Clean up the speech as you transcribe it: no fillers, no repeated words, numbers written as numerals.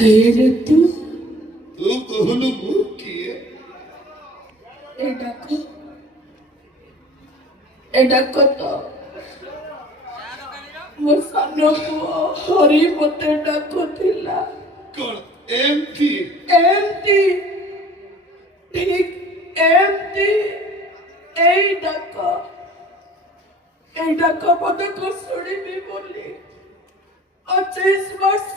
ଏଇରେ ତୁ ତୁ କହୁନୁ ମୁଁ କିଏ? ଏ ଡାକ ତ ମୋ ସାନ ପୁଅ ହରି ମତେ ଡାକୁଥିଲା। କଣ ଏମତି? ଏମତି ଠିକ ଏମତି ଏଇ ଡାକ ମତେ ଶୁଣିବି ବୋଲି 25 ବର୍ଷ